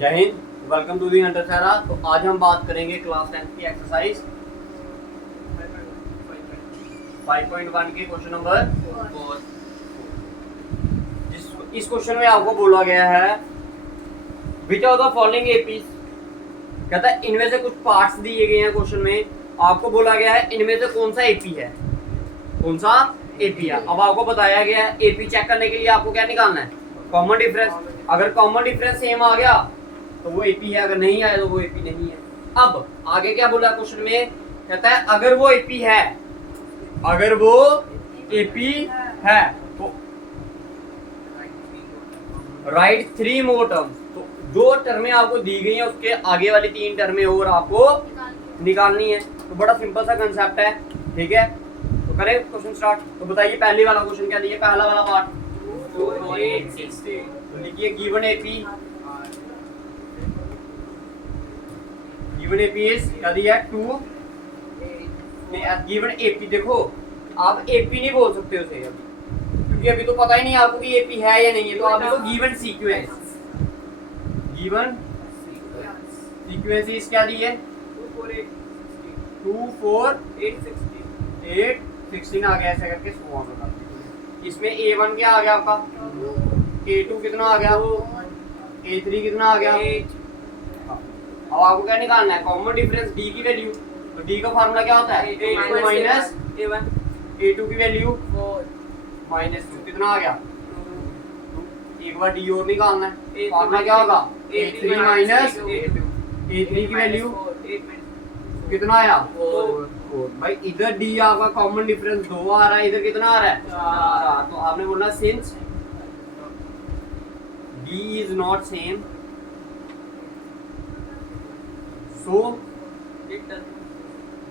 जय Hind, welcome to the अंडरसेरा। तो आज हम बात करेंगे क्लास 10 की एक्सरसाइज 5.1 के क्वेश्चन नंबर 4। इस क्वेश्चन में आपको बोला गया है which of the following APs, कहता है इनमें से कुछ पार्ट्स दिए गए हैं क्वेश्चन में। आपको बोला गया है इनमें से कौन सा एपी है, कौन सा एपी है। अब आपको बताया गया है एपी चेक करने के लिए आपको क्या निकालना है, कॉमन डिफरेंस। अगर कॉमन डिफरेंस सेम आ गया तो वो एपी है, अगर नहीं आया तो वो एपी नहीं है। अब आगे क्या बोला क्वेश्चन में, कहता है अगर वो एपी है, अगर वो एपी है तो राइट 3 मोर टर्म्स। तो जो टर्में आपको दी गई हैं उसके आगे वाली 3 टर्में और आपको निकालनी है। तो बड़ा सिंपल सा कंसेप्ट है, ठीक है। तो करें क्वेश्चन स्टार्ट। तो बताइए पहले वाला क्वेश्चन क्या दिया, पहला वाला पार्ट। तो लिखिए given AP, given AP is क्या दिया है 2। गिवन एपी, देखो आप एपी नहीं बोल सकते उसे अभी, क्योंकि अभी तो पता ही नहीं आपको कि एपी है या नहीं है। तो आप देखो given sequence, given sequence is क्या दी है 2 4 8 16 आ गया, ऐसे करके सो ऑन होगा। इसमें A1 क्या आ गया आपका, A2 कितना आ गया, A3 कितना आ गया। अब आपको क्या निकालना है, कॉमन डिफरेंस D की वैल्यू। तो D का फार्मूला क्या होता है, A2 माइनस A1, A2 की वैल्यू -2 कितना आ गया। एक बार D और निकालना है, फार्मूला क्या होगा A3 माइनस A3 की वैल्यू कितना आया 4। भाई इधर D आपका कॉमन डिफरेंस 2 आ रहा है, इधर कितना आ रहा है 4। तो आपने बोलना since D is not same so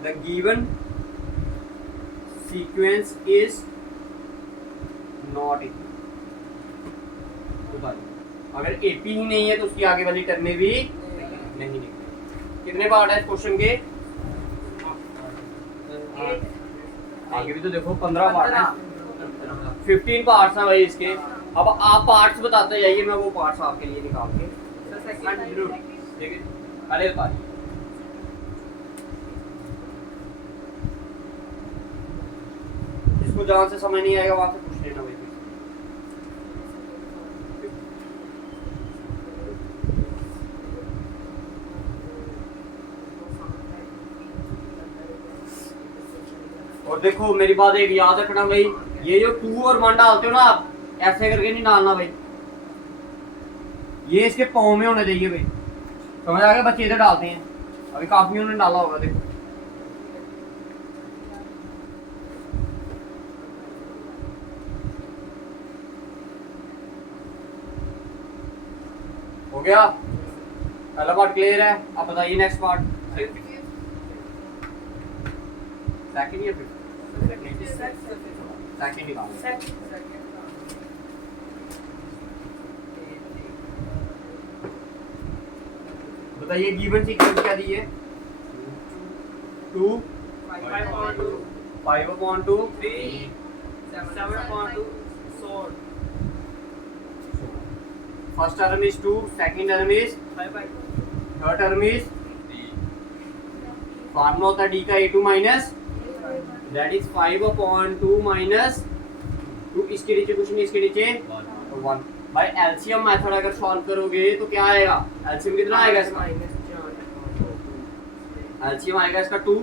the given sequence is not equal। अगर एपी ही नहीं है तो उसकी आगे वाली टर्में भी नहीं निकलेंगी। कितने पार्ट है इस क्वेश्चन के, आगे भी तो देखो 15 पार्ट है, 15 पार्ट्स हैं भाई इसके। अब आप पार्ट्स बताते जाइए, मैं वो पार्ट्स आपके लिए निकाल के अरे बताइए। जिसको जहां से समझ नहीं आएगा वहां से पूछ लेना भाई। और देखो मेरी बात एक याद रखना भाई, ये जो 2 और 1 डालते हो ना आप, ऐसे करके नहीं डालना भाई, ये इसके पाँव में होना चाहिए भाई। समझ आ गया, बच्चे इधर डालते हैं, अभी काफी उन्होंने डाला होगा। देखो हो गया, पहला पार्ट क्लियर है। अब बताइए नेक्स्ट पार्ट, सेकंड या फिफ्थ, सेकंड निकालो। बताइए गिवन सीक्वेंस क्या दी है 2 5/2 3 7/2 4। First term is 2, second term is 5/2, third term is 3। Formula होता है D का A2 minus that is 5/2 minus 2। इसके नीचे कुछ नहीं, इसके नीचे 1। भाई एलसीएम मेथड अगर सॉल्व करोगे तो क्या आएगा, एलसीएम कितना आएगा इसका, एलसीएम आएगा इसका 2।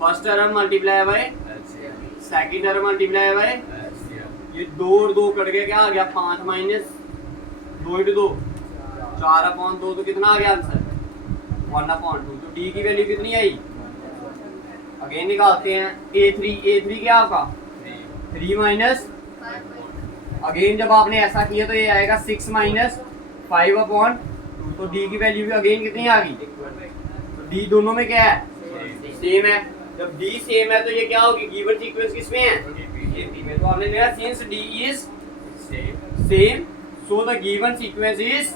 First term multiply by second term multiply by, ये 2 और 2 कट गया, क्या आ गया 5 माइनस 2 × 2 4/2। तो कितना आ गया आंसर 1/2। तो D की वैल्यू कितनी आई, अगेन निकालते हैं A3 क्या आपका 3 माइनस, अगेन जब आपने ऐसा किया तो ये आएगा 6 माइनस 5/2। तो D की वैल्यू भी अगेन कितनी आ गई, तो D दोनों में क्या है सेम है। जब D सेम है तो ये क्या होगी, गिवन सीक्वेंस किसमें है एपी में। तो आपने लिखा since D is same so the given sequence is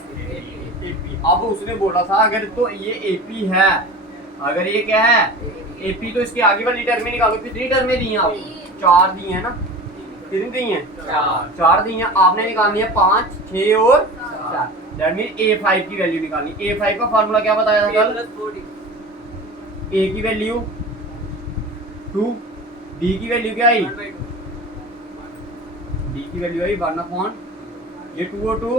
AP. अब उसने बोला था अगर तो ये एपी है, अगर ये क्या है एपी, तो इसके आगे वाली टर्में निकालो। कितनी टर्में दी हैं आपको, 4 दी हैं ना, कितनी दी हैं 4 दी हैं। आपने निकालनी है 5 6 और 4। दैट मीन a5 की वैल्यू निकालनी। a5 का फार्मूला क्या बताया था कल? a की वैल्यू 2, d की वैल्यू क्या आई? d की वैल्यू आई 1/, ये 2 और 2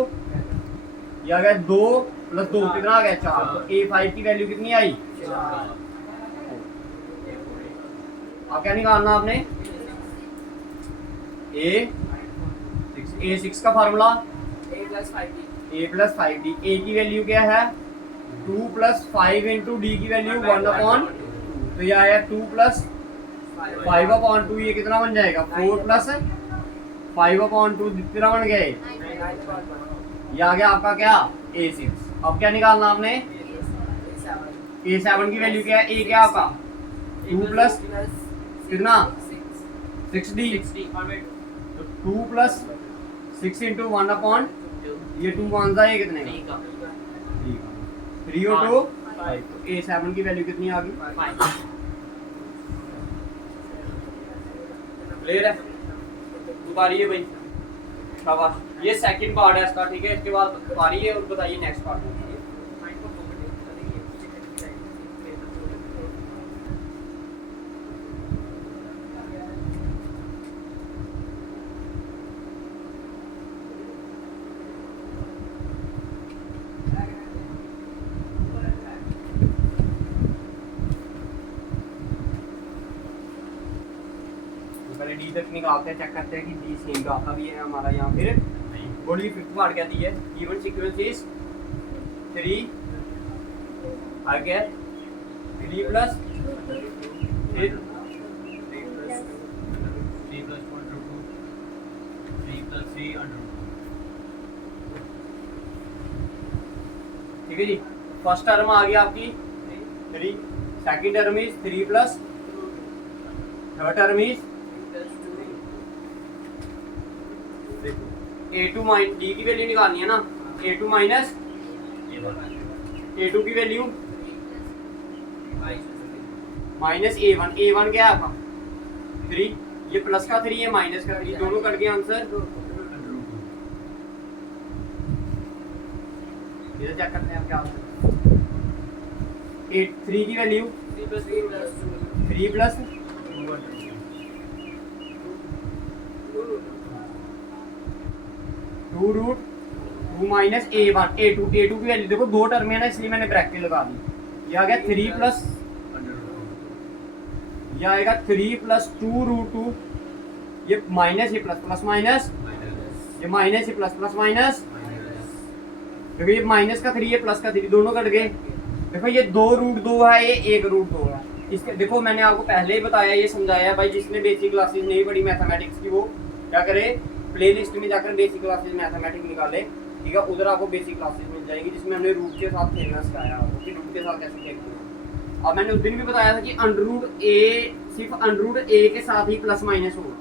ये आ गया 2 प्लस 2 कितना आ गया 4। तो a5 की वैल्यू कितनी आई? 4। अब क्या निकालना आपने? a6 का formula a plus 5d। a की वैल्यू क्या है? 2 प्लस 5 इंटू डी की वैल्यू 1/2, तो ये आया 2 प्लस 5/2, ये कितना बन जाएगा? 4 प्लस 5/2 कितना बन गया? ये आ गया आपका क्या? a6। अब क्या निकालना आपने? a7 की वैल्यू क्या है? a क्या आपका? 2 प्लस कितना? 6d, तो 2 प्लस 6 इंटू 1/, ये 2 कौन सा है? कितने का? 3 और 2 5। तो a7 की वैल्यू कितनी आ गई? 5। क्लियर है? उतारिए भाई, शाबाश। ये सेकंड पार्ट है इसका, ठीक है। इसके बाद उतारिए और बताइए नेक्स्ट पार्ट। पहले डी तक निकालते हैं, चेक करते हैं कि डी सेम का आता भी है हमारा यहाँ। फिर बॉडी फिफ्थ पार्ट क्या दी है? गिवन सीक्वेंस इज 3 आगे 3 प्लस फिर 3 plus 1/2, 3 plus 3 under 2। ठीक है जी। फर्स्ट टर्म आ गई आपकी 3, second term is 3 plus, third term is a2 minus d की वैल्यू निकालनी है ना। a2 माइनस a2 की वैल्यू माइनस a1। a1 क्या है आपका? 3, ये प्लस का 3 है माइनस का 3, दोनों कट गए आंसर। ये चेक करते हैं क्या आंसर। 3 की value 3 plus 2 root 2 minus a1 a2 की वैल्यू देखो, दो टर्म है ना इसलिए मैंने ब्रैकेट लगा दी। ये आ गया 3 प्लस, ये आएगा 3 प्लस 2 रूट 2, ये माइनस, ये प्लस प्लस माइनस, ये माइनस, ये प्लस प्लस माइनस। देखो ये माइनस का 3 ये प्लस का 3, दोनों कट गए। देखो ये 2 रूट 2 है, ये 1 रूट 2 है। इसके देखो मैंने आपको पहले ही बताया, ये समझाया भाई, जिसने बेसिक क्लासेस नहीं पढ़ी मैथमेटिक्स की वो क्या करे, प्लेलिस्ट में जाकर बेसिक क्लासेस मैथमेटिक्स निकाले, ठीक है। उधर आपको बेसिक क्लासेस मिल जाएगी जिसमें हमने रूट के साथ खेलना सिखाया आपको कि रूट के साथ कैसे खेलते हैं। अब मैंने उस दिन भी बताया था कि अंडर रूट ए सिर्फ अंडर रूट ए के साथ ही प्लस माइनस होगा।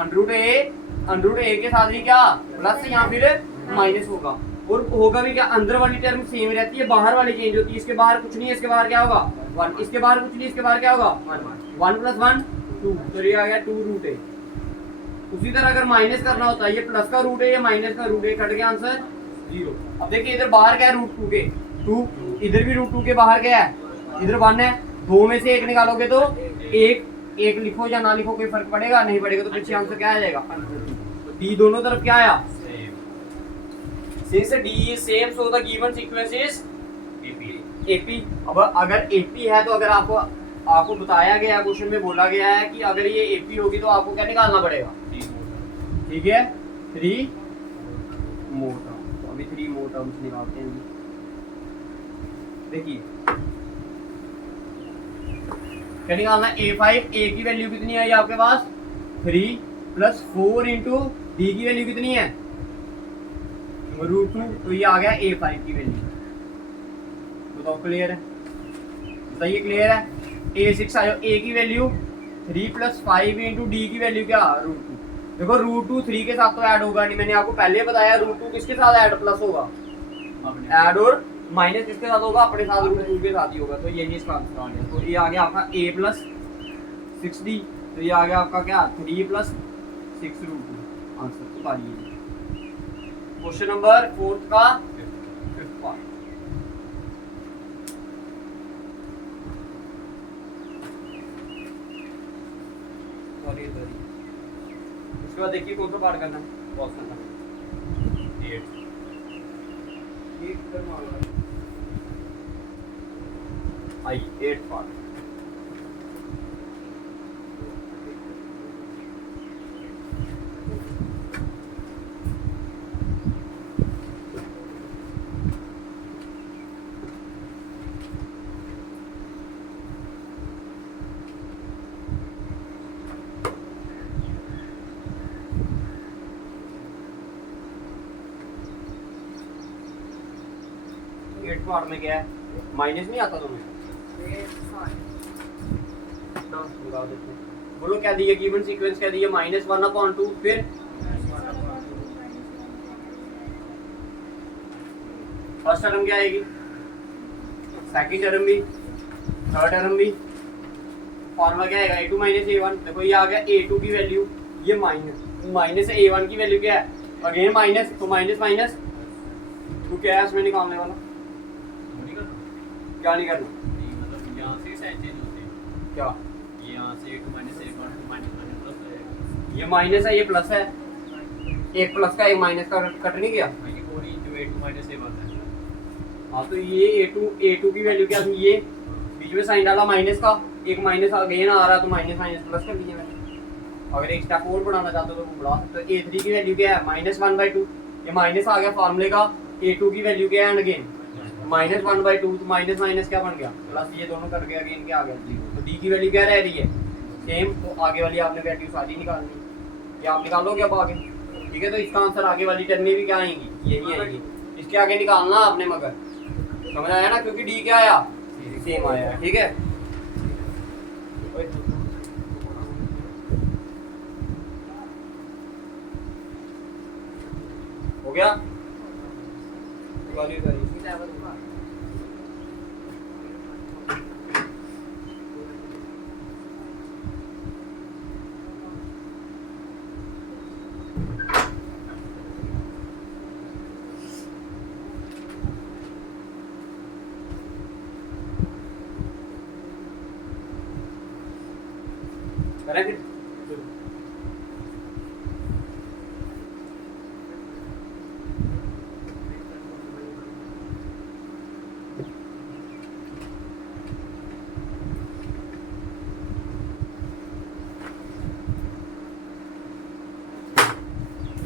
अंडर रूट ए के साथ ही क्या प्लस या फिर माइनस होगा। और होगा भी क्या, अंदर वाली टर्म सेम रहती है, बाहर वाली चेंज होती है। इसके बाहर कुछ नहीं है, इसके बाहर क्या होगा 1, इसके बाहर कुछ नहीं, इसके बाहर क्या होगा 1 प्लस 1 2, तो ये आ गया 2 रूट ए। उसी तरह अगर माइनस करना होता है, ये प्लस का रूट है, ये माइनस का रूट है, कट गया आंसर 0। अब देखिए इधर बाहर क्या है रूट 2 के 2, इधर भी रूट 2 के बाहर क्या है, इधर 1 है। 2 में से 1 निकालोगे तो 1 लिखो या ना लिखो कोई फर्क पड़ेगा नहीं पड़ेगा, तो पीछे आंसर क्या आ जाएगा डी। दोनों तरफ क्या आया since D is same so the given sequence is AP. अब अगर एपी है तो अगर आपको बताया गया है, क्वेश्चन में बोला गया है कि अगर ये एपी होगी तो आपको क्या निकालना पड़ेगा, ठीक है 3 मोर टर्म। तो अभी 3 मोर टर्म्स निकालते हैं। देखिए क्या निकालना है, a5 a की वैल्यू कितनी है आपके पास 3 प्लस 4 इंटू डी की वैल्यू कितनी है √2, तो ये आ गया a5 की वैल्यू। बताओ क्लियर है, बताइए क्लियर है। a6 आयो, a की वैल्यू 3 प्लस 5 इंटू डी की वैल्यू क्या √2। देखो √2 3 के साथ तो ऐड होगा नहीं, मैंने आपको पहले बताया √2 किसके साथ ऐड प्लस होगा ऐड, और माइनस किसके साथ होगा अपने साथ √2 के साथ ही होगा। तो यही इसका आंसर आ गया। तो ये आ गया आपका a प्लस 6d, तो ये आ गया आपका क्या 3 प्लस 6 √2 आंसर। उतारिए क्वेश्चन नंबर 4 का उसके बाद देखिए कौन सा पार्ट करना है, पॉज करना है। 8 ये किधर मांग रहा है? आई 8 पार्ट। एट पार्ट में क्या है, माइनस नहीं आता तुम्हें? लगाओ देखो, बोलो क्या दिया, गिवन सीक्वेंस क्या दिया, -1/2, फिर फर्स्ट टर्म क्या आएगी, सेकंड टर्म भी, थर्ड टर्म भी। फॉर्मूला क्या आएगा, a2 - a1। देखो ये आ गया a2 की वैल्यू, ये माइनस a1 की वैल्यू क्या है, अगेन माइनस, तो माइनस माइनस तो क्या है इसमें निकालने वाला, नहीं करना, क्या नहीं करना, नहीं मतलब यहाँ से साइन चेंज होते हैं, क्या ये यहाँ से 2 - 1 माइनस प्लस हो जाएगा। ये माइनस है, ये प्लस है, एक प्लस का एक माइनस का कट नहीं गया। ये पूरी जो 2 - a1 है। हाँ तो ये a2 की वैल्यू क्या थी, ये बीच में साइन डाला माइनस का, एक माइनस अगेन आ रहा तो माइनस माइनस प्लस कर दिया मैंने। अगर एक स्टेप और बढ़ाना चाहते हो तो वो बढ़ा सकते हो। a3 की वैल्यू क्या है, -1/2, ये माइनस आ गया फॉर्मूले का, a2 की वैल्यू क्या है, एंड अगेन -1/2, तो माइनस माइनस क्या बन गया, प्लस, ये दोनों कट गया, अगेन क्या आ गया 0। तो d की वैल्यू क्या रह रही है, सेम। तो आगे वाली आपने वैल्यू सारी निकालनी है, ये आप निकालोगे अब आगे, ठीक है। तो इसका आंसर आगे वाली टर्म में भी क्या आएंगी, यही आएंगी, इसके आगे निकालना आपने, मगर समझ आया ना, क्योंकि d क्या आया, सेम आया, ठीक है। हो गया, करेक्ट।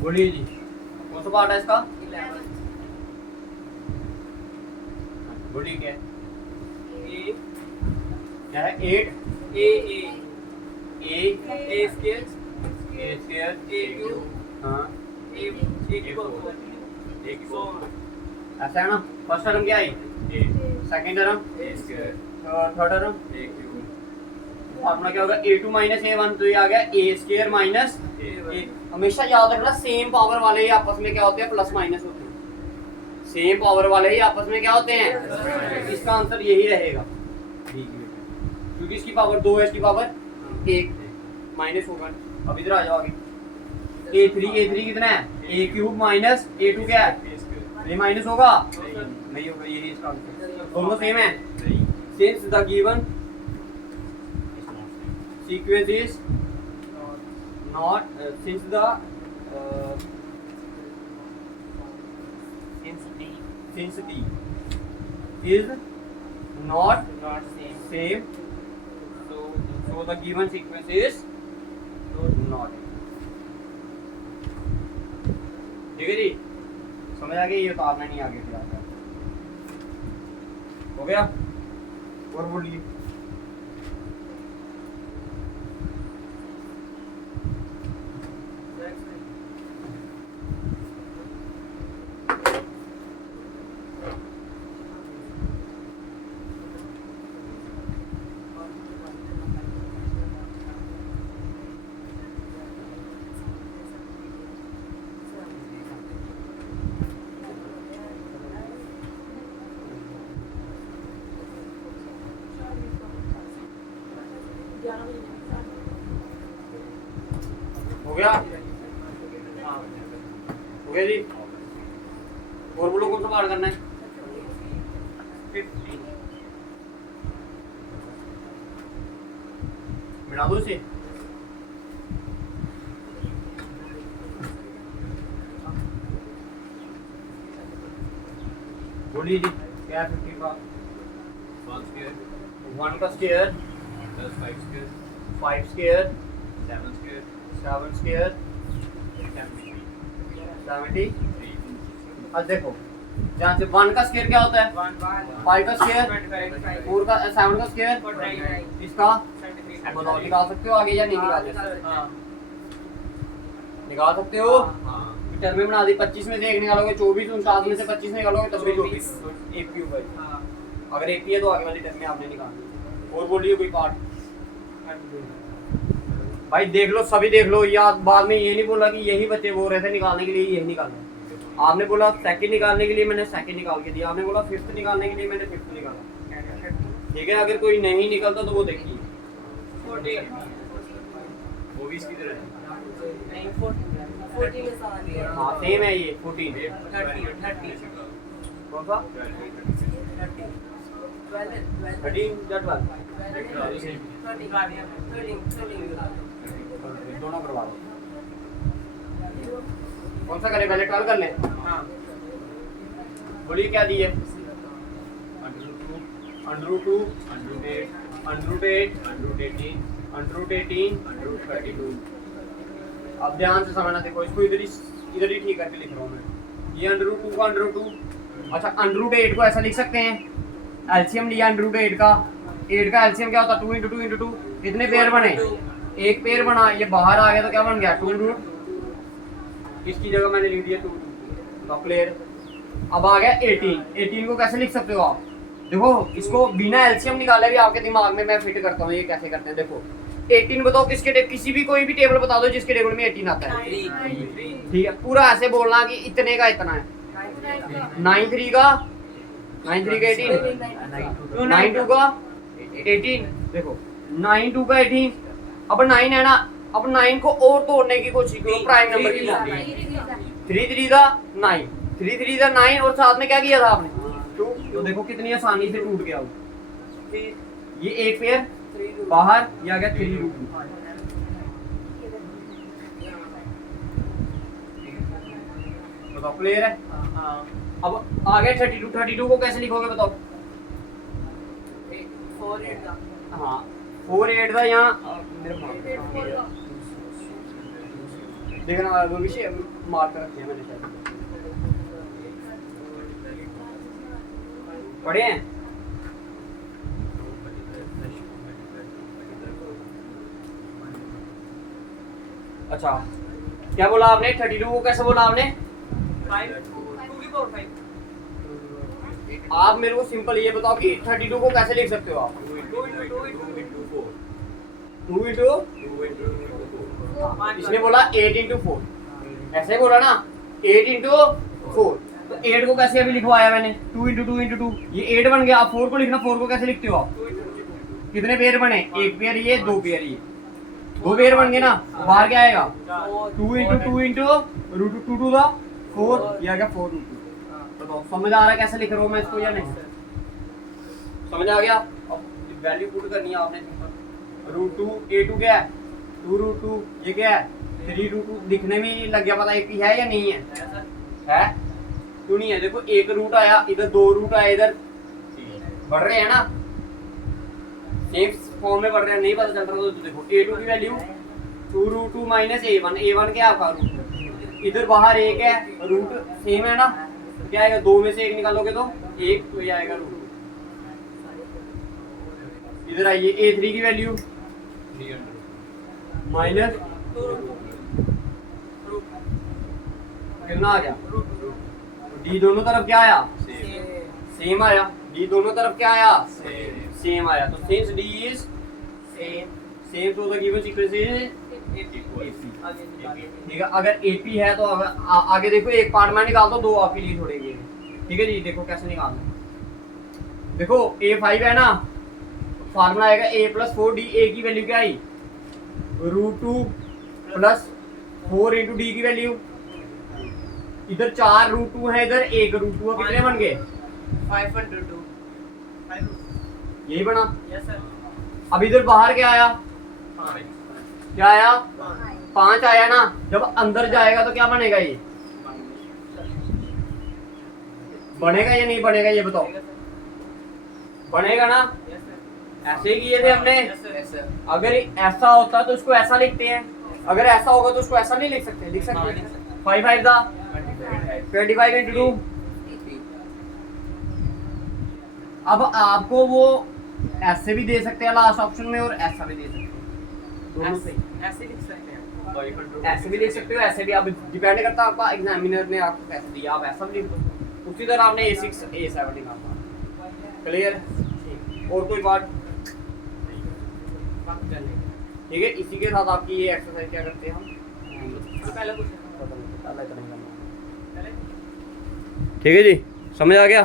बोलिए जी, कौन सा पार्ट है इसका, बोलिए क्या है, क्या है, 8 a स्क्वायर हाँ ऐसा है ना। फर्स्ट टर्म क्या आई, second term, third term, formula क्या होगा, a2 - a1, तो ये आ गया a स्क्वायर माइनस a। हमेशा याद रखना, सेम पावर वाले ही आपस में क्या होते हैं, प्लस माइनस होते हैं, सेम पावर वाले ही आपस में क्या होते हैं। इसका आंसर यही रहेगा, क्योंकि इसकी पावर 2 है, इसकी पावर 1, माइनस होगा। अब इधर आ जाओ आगे, a3 कितना है, a³ माइनस a2 क्या है, ये माइनस होगा, नहीं होगा, यही इसका आंसर, दोनों सेम है। Since the given sequence is not since the since d is not same, so the given sequence is not। ठीक है जी, समझ आ गई, ये उतारना नहीं आगे फिर आता हो गया। और बोलिए, हो गया, हो गया जी। और बोलो कौन सा पार करना है, 15 मिटा दो इसे, बोलिए जी क्या है 50 का 1 square 1 का square plus 5 square 5 square 7 square 7 square 73 70। अब देखो यहाँ से 1 का स्क्वायर क्या होता है 5 का स्क्वायर 4 का 7 का स्क्वायर इसका बताओ निकाल सकते हो आगे या नहीं निकाल सकते? निकाल सकते हो हाँ टर्म में बना दी 25 में से एक निकालोगे 24 49 में से 25 निकालोगे तब भी 24 एक क्यूब है अगर एक है तो आगे वाली टर्म में आपने निकालनी और बोलिए कोई पार्ट भाई देख लो सभी देख लो याद बाद में ये नहीं बोला कि यही बच्चे बोल रहे थे निकालने के लिए यही निकालना है आपने बोला सेकंड निकालने के लिए मैंने सेकंड निकाल के दिया आपने बोला फिफ्थ निकालने के लिए मैंने फिफ्थ निकाला ठीक है अगर कोई नहीं निकलता तो वो देखिए वो भी इसकी तरह है हाँ सेम है ये 14 कौन सा 13 या 12 दोनों करवा दो कौन सा करें पहले 12 कर लें बोलिए क्या दिए √2 √8 √18 अब ध्यान से समझना देखो इसको इधर ही ठीक करके लिख रहा हूँ मैं ये √2 का √2 अच्छा √8 को ऐसा लिख सकते हैं एलसीएम लिया √8 का 8 का एलसीएम क्या होता है 2 × 2 × 2 कितने पेयर बने एक पेयर बना ये बाहर आ गया तो क्या बन गया 2 √ इसकी जगह मैंने लिख दिया 2 का प्लेयर अब आ गया 18 को कैसे लिख सकते हो आप देखो इसको बिना एलसीएम निकाले भी आपके दिमाग में मैं फिट करता हूँ ये कैसे करते हैं देखो 18 बताओ किसके किसी भी कोई भी टेबल बता दो जिसके टेबल में 18 आता है ठीक है पूरा ऐसे बोलना कि इतने का इतना है 9 3 का 18 9 2 का 18 देखो 9 2 का 18 अब 9 है ना अब 9 को और तोड़ने की कोशिश करो प्राइम नंबर की 3 3 का 9 3 3 का 9 और साथ में क्या किया था आपने 2 तो देखो कितनी आसानी से टूट गया वो ये एक पेयर बाहर ये आ गया 3 √2 बताओ क्लियर है अब आ गया 32 को कैसे लिखोगे बताओ 4 हाँ 4 8 का यहाँ देखना वो विषय मार्क कर रखे हैं मैंने शायद पढ़े हैं अच्छा क्या बोला आपने 32 को कैसे बोला आपने आप मेरे को सिंपल ये बताओ कि 32 को कैसे लिख सकते हो आप 2 × इसने बोला 8 × 4 ऐसे बोला ना 8 × 4 तो 8 को कैसे अभी लिखवाया मैंने 2 × 2 × 2 ये 8 बन गया आप 4 को लिखना 4 को कैसे लिखते हो आप कितने पेयर बने एक पेयर ये दो पेयर ये दो पेयर बन गए ना बाहर क्या आएगा 2 × 2 × √2 2 का 4 ये आ गया 4 √2 तो समझ आ रहा है कैसे लिख रहा हूँ मैं इसको या नहीं समझ आ गया अब वैल्यू पुट करनी है आपने √2 a2 क्या है 2 √2 ये क्या है 3 √2 दिखने में ही लग गया पता एक ही है या नहीं है क्यों नहीं है देखो एक रूट आया इधर दो रूट आया इधर बढ़ रहे हैं ना सेम फॉर्म में बढ़ रहे हैं नहीं पता चल रहा तो देखो a2 की वैल्यू 2 √2 - a1 क्या आपका रूट इधर बाहर एक है रूट सेम है ना तो क्या आएगा दो में से एक निकालोगे तो एक तो ये आएगा रूट इधर आइए a3 की वैल्यू माइनस कितना आ गया डी दोनों तरफ क्या आया सेम आया डी दोनों तरफ क्या आया सेम आया तो since D is same to the given sequence is ठीक है अगर एपी है तो आगे देखो एक पार्ट में निकाल दो दो आपके लिए छोड़ेंगे ठीक है जी देखो कैसे निकालना देखो a5 है ना फार्मूला आएगा a + 4d a की वैल्यू क्या आई √2 + 4 × d की वैल्यू इधर 4 √2 है इधर 1 √2 कितने बन गए 502 यही बना यस सर अब इधर बाहर क्या आया क्या आया 5 आया ना जब अंदर जाएगा तो क्या बनेगा ये बनेगा या नहीं बनेगा ये बताओ, बनेगा ना? ऐसे ही किए थे हमने। अगर ऐसा होता तो इसको ऐसा लिखते हैं, अगर ऐसा होगा तो उसको ऐसा नहीं लिख सकते? लिख सकते हैं। 5 5 दा 25 into 2। अब आपको वो ऐसे भी दे सकते हैं लास्ट ऑप्शन में और ऐसा भी दे सकते हैं, दोनों से। ऐसे लिख सकते हैं। 500 ऐसे भी लिख सकते हो, ऐसे भी। आप डिपेंड करता है आपका एग्जामिनर ने आपको कैसे दिया, आप ऐसा भी लिख दो, उसी तरह आपने A6 A7 निकालना। क्लियर? और कोई बात? ठीक है, इसी के साथ आपकी ये एक्सरसाइज क्या करते हैं हम, पहला क्वेश्चन ठीक है जी, समझ आ गया?